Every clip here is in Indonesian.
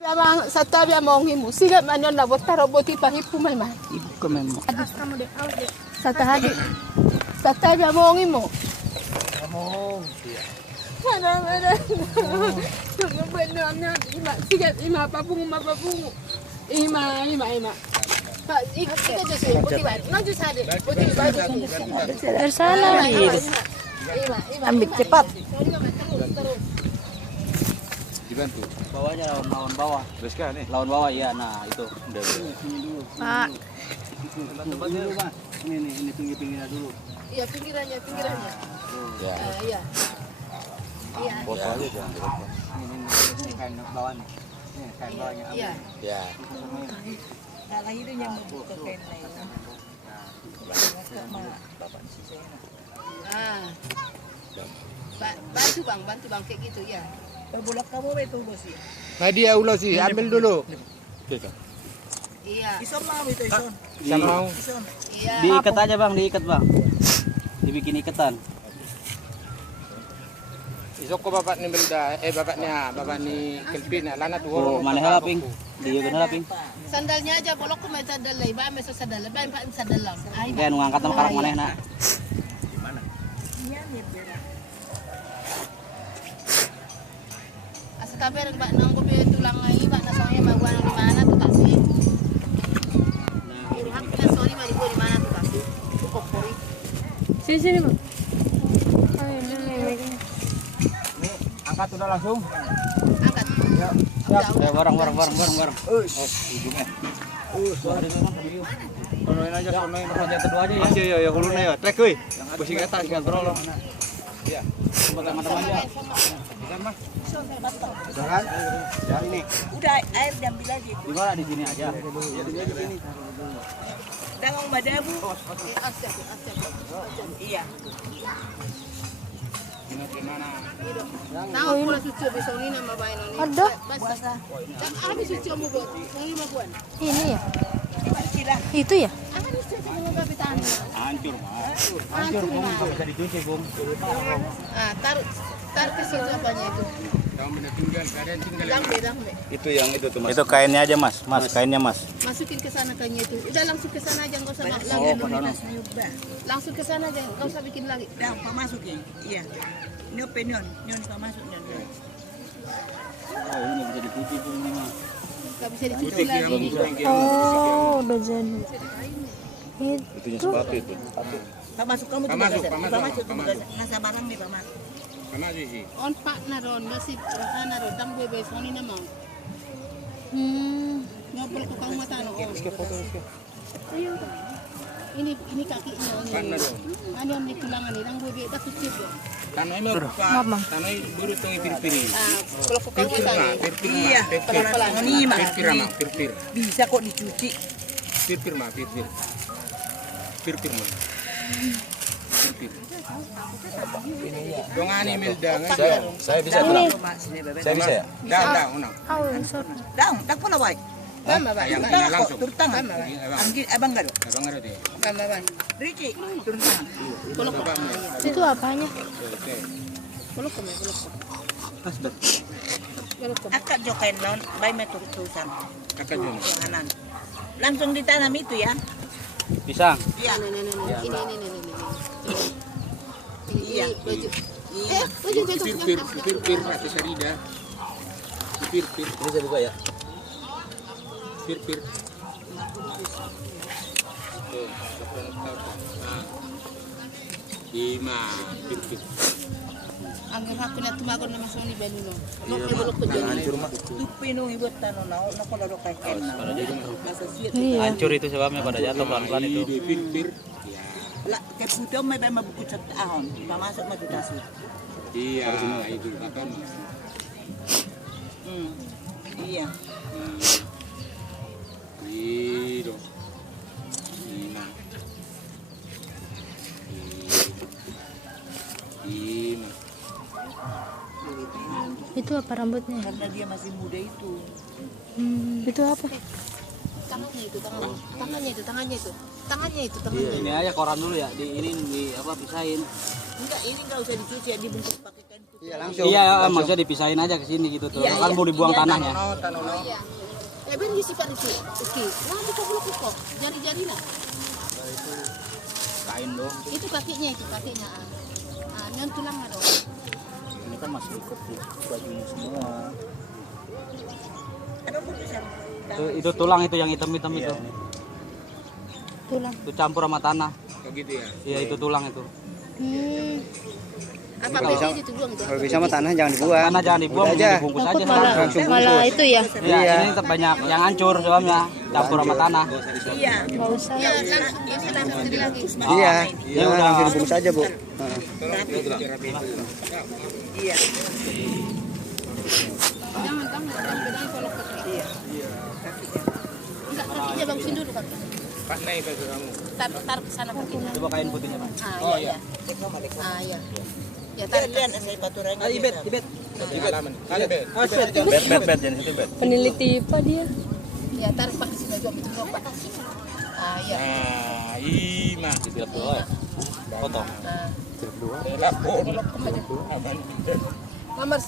Abang satu abang mau ngimu, sigat mana nak buat roboti pagi pumai mah. Ibu ke memo. Kamu deh, satu hari, satu abang mau ngimu. Mana. Benar ima sigat ima papung. Ima. Pak, kita just putih baju, nanti sade, putih baju. Sana. Ima. Ambil cepat. Terus. Dibantu. Bawahnya lawan bawah. Terus kan nih. Lawan bawah iya, nah itu. Udah. Pak. Bantu dulu, Mas. Ini pinggir-pinggirnya dulu. Iya, pinggirannya. Ya. Iya. Foto aja jangan direkam. Ini kain bawah nih. Ini kain bawahnya. Iya. Ya. Kalau itu yang membuka kain lain. Bapak sisa. Bantu bang kayak gitu ya. Bulak kamu itu bos ya. Nadia ulo sih, ambil dulu. Iya. Ison mau itu ison. Sama mau. Ison. Iya. Diikat aja, Bang, diikat, Bang. Dibikin ikatan. Isok ko bapak ni Belda, bapak ni Kelpin, lana tu Oh, mana halaping? Diikat halaping. Sandalnya aja bolok ko may sadalay, ba may sadalay, ba pa sadalang. Ay. Kayak ngangkat sama karak maneh nak. Asa taber ba nang ko tulang ngai ba na soalnya bawa di mana tuh tasi. Ini hak na sorry mari di mana tuh tasi. Kokori. Sini Bang. Nih, angkat udah langsung. Angkat. Ya, bareng. Ujungnya. Sonoin aja, sonoin project kedua aja ya. Masih ya kuluna ya. Trek euy. Besi eta sing trolong. Iya. Teman-teman aja. Udah kan? Ya ini. Udah air diambil aja. Di mana di sini aja. Ya di sini. Dangang madabu. Asap. Iya. Tahu pula suci besok ini nama bayi noni. Ada. Basta. Dan habis suci mau buat. Yang 5 bulan. Ini ya. Itu ya. Habis suci mau kapitan. Hancur, Mas. Hancur Bung, itu bisa dicuci, Bung. Taruh ke situ apanya itu. Kamu tinggal, kalian tinggal. Dambe. Itu yang itu tuh Mas. Itu kainnya aja, Mas. Kainnya, Mas. Masukin ke sana kainnya itu. Udah langsung ke sana aja enggak usah lagi. Langsung ke sana aja, enggak usah bikin lagi. Dah, Pak masuk ya. Iya. Ini opinion, Pak masuk nyon. Oh, ini bisa dicuci tuh ini, Mas. Enggak bisa dicuci lagi. Oh, udah jadi. Itunya sepatu itu. Pak masuk kamu tuh. Pak masuk. Nasa barang nih Pak masuk. Sama sih. On pak naron masih naron dang bebe soni nama. Ngobrol ke kamu mata no. Ayo. Ini kakinya. Ini yang tulangan ini dang bebe dah kucip. Tanah ini tanah buru tong pir-piri. Kalau ke kamu mata. Iya. Pelan-pelan nih Mak. Pir. Bisa kok dicuci. Pir. Dongani Milda. Saya bisa pulang. Saya bisa ya? Dah, unang. Tak pula baik. Mama ba. Yang ini langsung. Turun tangan. Abang enggak? Abang ada deh. Mama ba. Riki, turun tangan. Kalau ke Itu apanya? Oke. Kalau ke Akak jokain lawan bayi tulisan. Kakak Jun. Kanan. Langsung ditanam itu ya. Pisang. Iya. ini. Iya. Baju. Iya. Baju jatuh. Pir atau sarida. Pir. Ini saya buka ya. Pir. Lima. Pir. Angin aku na tumagon na masoni benuno. Hancur Mak. Tupino ibut tano na ko lalo kay Ken na. Nasa siya. Hancur itu sebabnya pada jatuh pelan-pelan itu. Pir. La kay putong may bay mabukod sa ahon. Pamasok magutasi. Iya, itu apa? Iya. Iro. Lima. Itu apa rambutnya? Karena dia masih muda itu. Itu apa? Tangannya itu. Ini aja koran dulu ya, ini apa pisahin. Enggak, ini enggak usah dicuci ya, dibungkus pakai kain putih. Iya langsung. Iya, maksudnya dipisahin aja ke sini gitu tuh. Kan mau dibuang tanahnya. Iya. Ben di sifat itu. Oke. Nah, buka dulu kok. Jari-jari lah. Kain dong. Itu kakinya itu kakinya. Ah, nyon tulangnya dong. Ini kan masih ikut di bajunya semua. Itu tulang itu yang hitam-hitam itu. Tulang. Itu campur sama tanah. Oh gitu ya. Iya, itu tulang itu. Apa Kalau bisa, itu buang tuh? kalau bisa mah tanah jangan dibuang. Tanah jangan dibuang, Udah aja. dibungkus Takut aja. malah langsung malah bungkus. itu ya. Iya, Iya. ini tetap banyak yang hancur soalnya campur sama tanah. Nggak usah. Ya, langsung ya sudah jadi lagi. Iya, Iya, ya, udah. langsung dibungkus aja bu. Jangan bedain kalau kaki. Iya. Enggak, kakinya bagusin dulu kaki. Pak naik baju kamu. Taruh ke sana kakinya. Coba kain putihnya, Pak. Ah, iya. Ah, iya. Ya, taruh. Ibet. Di halaman. Ada bet. Bet jangan situ bet. Peneliti apa dia? Ya, taruh Pak di sini aja betul Pak. Ah, iya. Nah, ima. Ditilap dulu ya. Potong. Ah. Lapor. Mamars.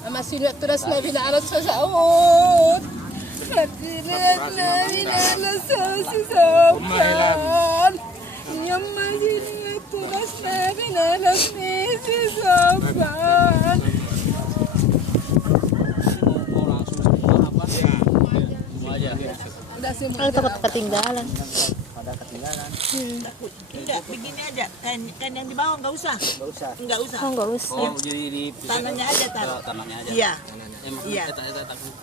Ama sino turas na binaarat sa saot. Natinala sa sisapan. Yamasin na turas na binalas ni sisapan. Mau langsung semua apa? Semua aja. Udah semua. Kalau takut ketinggalan. Ada ketinggalan. Enggak, begini aja. Kan yang di bawah enggak usah. Enggak usah. Oh nggak usah. Oh, jadi di Tanahnya aja taruh. tanahnya aja. Iya. Emang Iya. eta takut.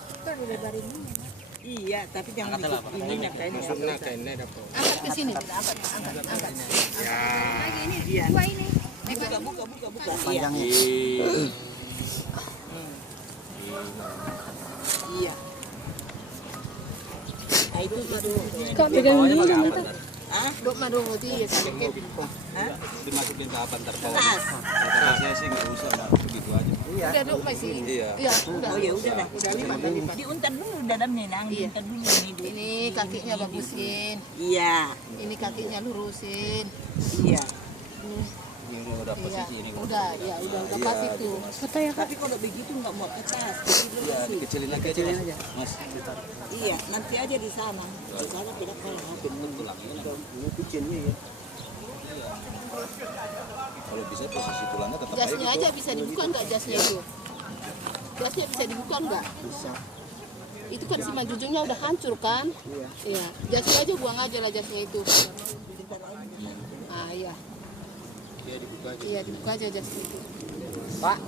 Iya, tapi jangan Angkat lah, Pak. ininya kayaknya. Masuknya kainnya dapat. Angkat ke sini. Angkat. Ya. Iya. Dua ini. Buka. Iya. Panjangnya. Iya. Nah, itu Kak pegang dulu nanti. Dok madung di ya sakit. Dimasukin ke apa ntar kalau tas. saya sih nggak usah lah, begitu aja. Udah dok masih. Iya, udah. Oh ya udah dah. Udah lipat. Diuntan dulu dalamnya, Nang. Iya. Diuntan dulu ini. Ini kakinya bagusin. Iya. Ini kakinya lurusin. Iya. Ini udah Iya. posisi ini. Udah pas itu. Foto ya Kak. Tapi kalau begitu enggak mau ke tas. Iya, dikecilin lagi aja. Mas. Iya, nanti aja di sana. Di sana tidak kalah. Ini picin nih ya. Kalau bisa posisi tulangnya tetap Jasnya aja bisa dibuka nggak jasnya itu? Jasnya bisa dibuka nggak? Bisa. Itu kan si majujungnya udah hancur kan? Iya. Iya. Jasnya aja buang aja lah jasnya itu. Ah iya. Iya dibuka aja jasnya itu.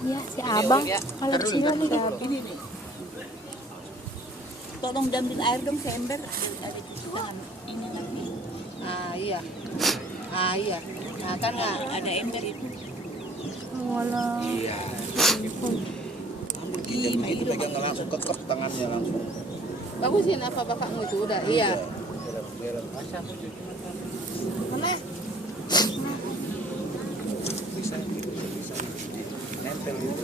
Iya si abang. Kalau di sini nih Kak. Ini nih. Tolong ambil air dong seember. Ada cuci tangan. Ini lagi. Ah iya. Ah iya. Nah kan nggak. Ada ember itu. Walah. Itu pegang langsung kekep tangannya langsung. Bagusin apa bapakmu itu udah. Iya. Mana? Nempel gitu.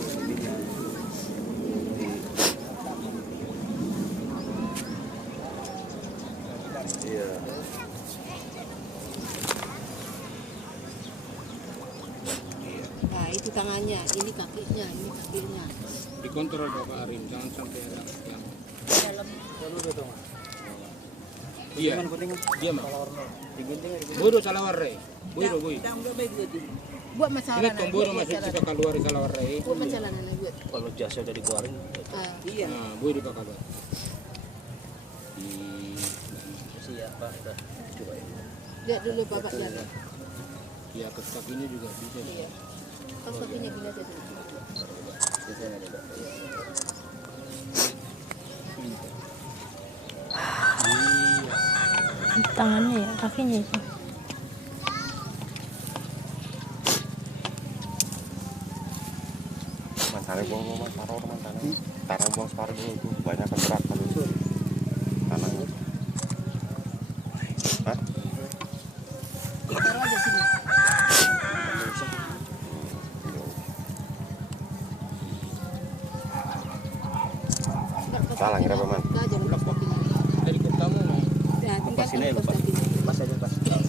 Iya. Nah itu tangannya, ini kakinya, ini kakinya. Dikontrol Bapak Arim, jangan sampai ada yang iya. Dia mah. Bodoh salah warre. Bodoh boy. Yang udah baik gitu. Buat masalah. Ingat pemburu masuk kita keluar salah warre. Buat masalah nana buat. kalau jasnya udah dikeluarin Ah. Iya. Nah, boy di keluar. siapa udah coba ya. Lihat dulu bapak lihat. Ya ke kakinya juga bisa. Iya. Kalau kakinya dilihat aja. Tangannya ya, kakinya itu. Taruh buang separuh dulu itu banyak kan berat kan itu tanahnya. Hah? Taruh aja sini. Salah ngira Paman. Enggak jangan lepas kakinya. Dari ketamu. Ya, tinggal sini ya, lepas Pak. kakinya. Pas aja pas. Nah,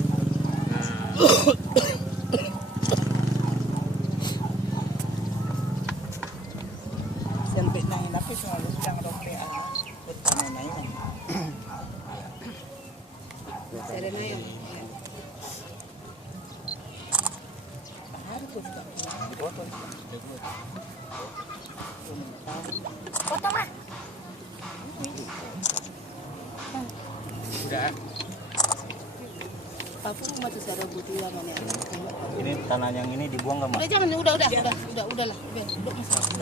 Dari na yun. Udah. Aku rumah tuh ada butuh yang mana? Ini tanah yang ini dibuang nggak, Mak? Udah jangan, udahlah. Udahlah. Udah masalah.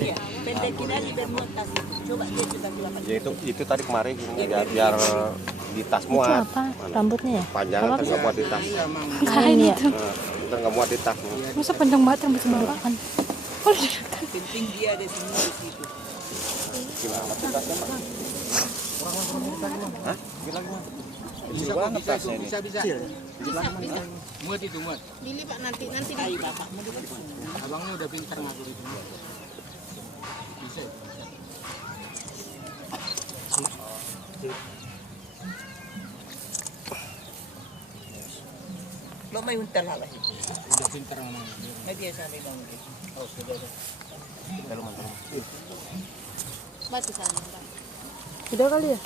Iya, pendekin aja biar muat kasih. Coba dia coba dua Ya itu tadi kemarin biar di tas Itu muat. apa? Rambutnya ya? Panjang kan nggak muat di tas. Kain itu. Kita nggak muat di tas. Masa panjang banget rambut sebelah penting dia ada semua di situ. Gimana di tasnya, Mak? Hah? Bisa kok, bisa. Muat itu, muat. Pilih Pak nanti. Ayo bapakmu di depan. Abangnya udah pintar ngatur itu. Bisa. Lo may unta lalai. Udah pintar ngomong. May dia sabi bang. Oh, sudah. Batu sana. Udah kali ya?